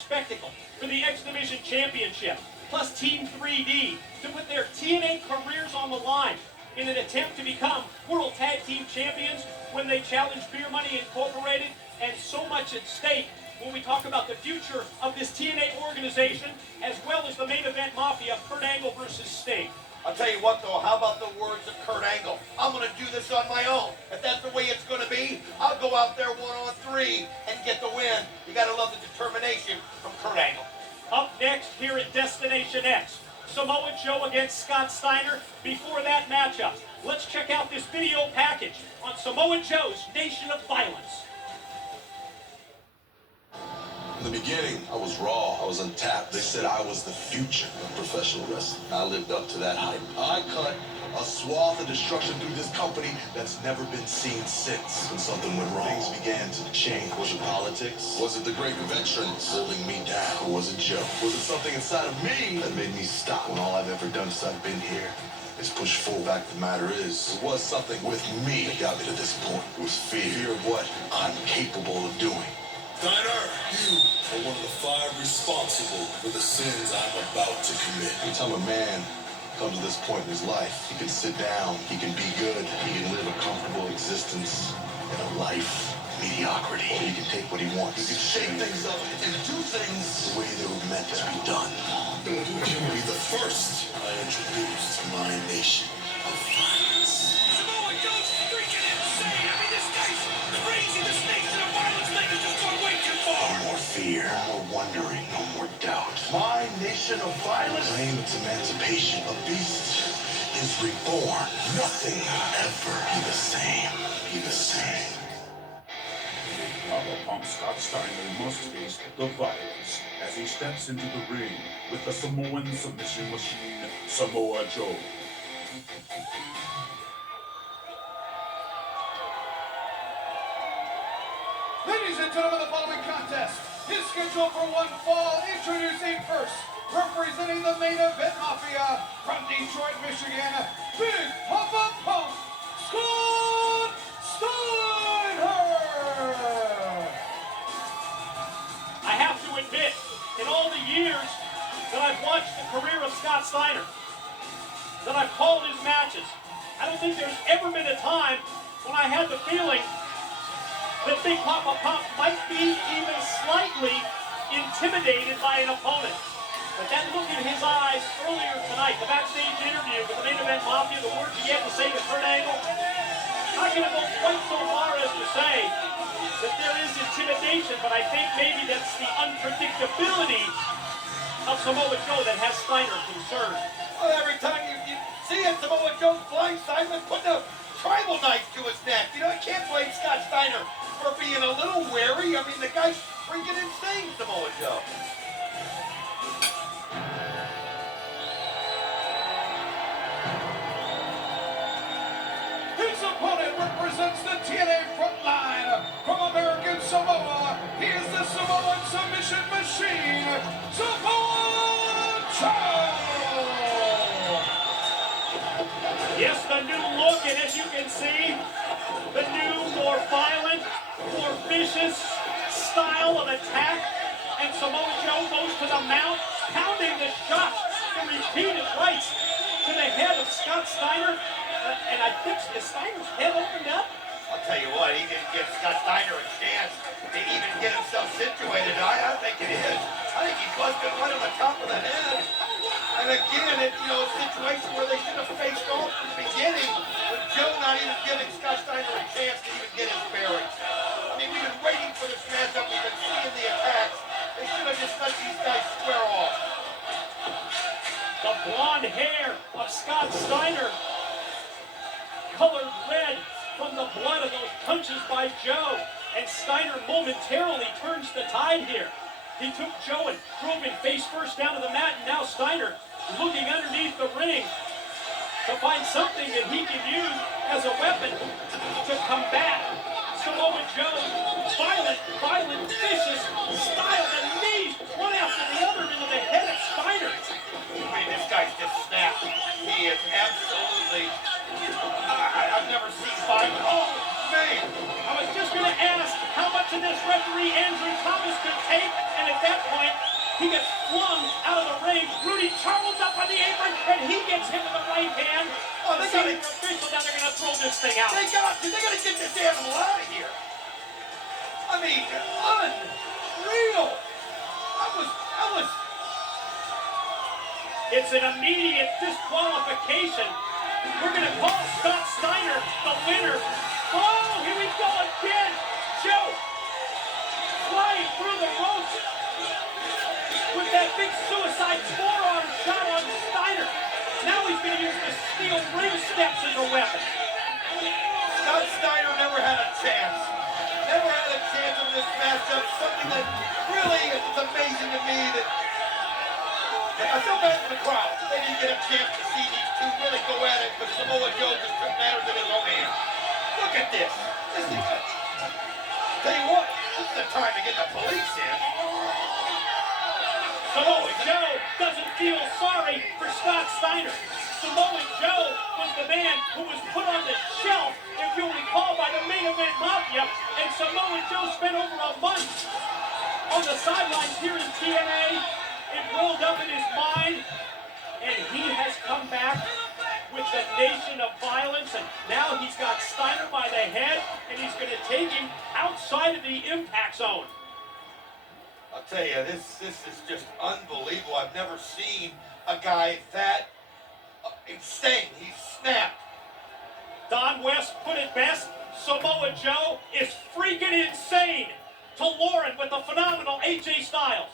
spectacle for the X Division Championship, plus Team 3D to put their TNA careers on the line in an attempt to become World Tag Team Champions when they challenge Beer Money Incorporated, and so much at stake when we talk about the future of this TNA organization, as well as the main event mafia, Kurt Angle versus Sting. I'll tell you what, though, how about the words of Kurt Angle? I'm going to do this on my own. If that's the way it's going to be, I'll go out there 1-on-3 and get the win. You got to love the determination from Kurt Angle. Up next here at Destination X, Samoa Joe against Scott Steiner. Before that matchup, let's check out this video package on Samoa Joe's Nation of Violence. In the beginning, I was raw, I was untapped. They said I was the future of professional wrestling. I lived up to that hype. I cut a swath of destruction through this company that's never been seen since. When something went wrong, things began to change. Was it politics? Was it the great veterans holding me down? Or was it Joe? Was it something inside of me that made me stop when all I've ever done since I've been here is push forward? Back the matter is, it was something with me that got me to this point. It was fear of what I'm capable of doing. Steiner, you are one of the 5 responsible for the sins I'm about to commit. Anytime a man comes to this point in his life, he can sit down, he can be good, he can live a comfortable existence in a life of mediocrity. Or he can take what he wants. He can shake things up and do things the way they were meant to be done. You will be the first I introduce to my nation of violence. Samoa Joe's freaking insane! I mean, this guy's crazy! This nation of violence thing is just going way too far! No more fear, no more wondering, no more doubt. My nation of violence claims its emancipation. A beast is reborn. Nothing ever be the same. Be the same. Papa Pump Scott Steiner must face the violence as he steps into the ring with the Samoan submission machine, Samoa Joe. Ladies and gentlemen, the following contest is scheduled for one fall. Introducing first, representing the main event mafia from Detroit, Michigan, Big Papa Pump, Scott Steiner! I have to admit, in all the years that I've watched the career of Scott Steiner, that I've called his matches, I don't think there's ever been a time when I had the feeling that Big Papa Pump might be even slightly intimidated by an opponent. But that look in his eyes earlier tonight, the backstage interview with the main event mafia, the words he had to say to Kurt Angle, I'm not going to go quite so far as to say that there is intimidation, but I think maybe that's the unpredictability of Samoa Joe that has Steiner concerned. Well, every time you see it, Samoa Joe's blindside with putting a tribal knife to his neck. You know, you can't blame Scott Steiner for being a little wary. I mean, the guy's freaking insane, Samoa Joe. His opponent represents the TNA frontline from American Samoa. He is the Samoan submission machine, Samoa Joe! Yes, the new look, and as you can see, the new, more violent, more vicious style of attack. And Samoa Joe goes to the mount, pounding the shots, the repeated rights to the head of Scott Steiner. And I think Steiner's head opened up. I'll tell you what, he didn't give Scott Steiner a chance to even get himself situated. I think it is. I think he busted right on the top of the head. And again, a situation where they should have faced off from the beginning, with Joe not even giving Scott Steiner a chance to even get his bearings. I mean, we've been waiting for this matchup. We've been seeing the attacks. They should have just let these guys square off. The blonde hair of Scott Steiner, colored red from the blood of those punches by Joe. And Steiner momentarily turns the tide here. He took Joe and drove him face first down to the mat, and now Steiner looking underneath the ring to find something that he can use as a weapon to combat Samoa Joe's violent, vicious style. The knees, one after the other, into the head of Steiner. I mean, this guy's just snapped. He is absolutely... I've never seen violence. Oh, man! I was just going to ask how much of this referee Andrew Thomas could take, and at that point, He gets flung out of the ring. Rudy Charles up on the apron, and he gets hit with the right hand. Oh, The they got senior official, now they're going to throw this thing out. They got to get this animal out of here. I mean, unreal. That was. It's an immediate disqualification. We're going to call Scott Steiner the winner. Oh, here we go again. Joe flying through the ropes with that big suicide forearm shot on Steiner. Now he's going to use the steel ring steps as a weapon. Scott Steiner never had a chance. Never had a chance in this matchup. Something that really is amazing to me that I feel bad for the crowd. They didn't get a chance to see these two really go at it, but Samoa Joe just took matters in his own hands. Look at this. Tell you what, this is the time to get the police in. Samoa Joe doesn't feel sorry for Scott Steiner. Samoa Joe was the man who was put on the shelf, if you'll recall, by the main event mafia, and Samoa Joe spent over a month on the sidelines here in TNA. It rolled up in his mind, and he has come back with the nation of violence, and now he's got Steiner by the head, and he's going to take him outside of the impact zone. I'll tell you, this is just unbelievable. I've never seen a guy that insane. He's snapped. Don West put it best. Samoa Joe is freaking insane. To Lauren with the phenomenal AJ Styles.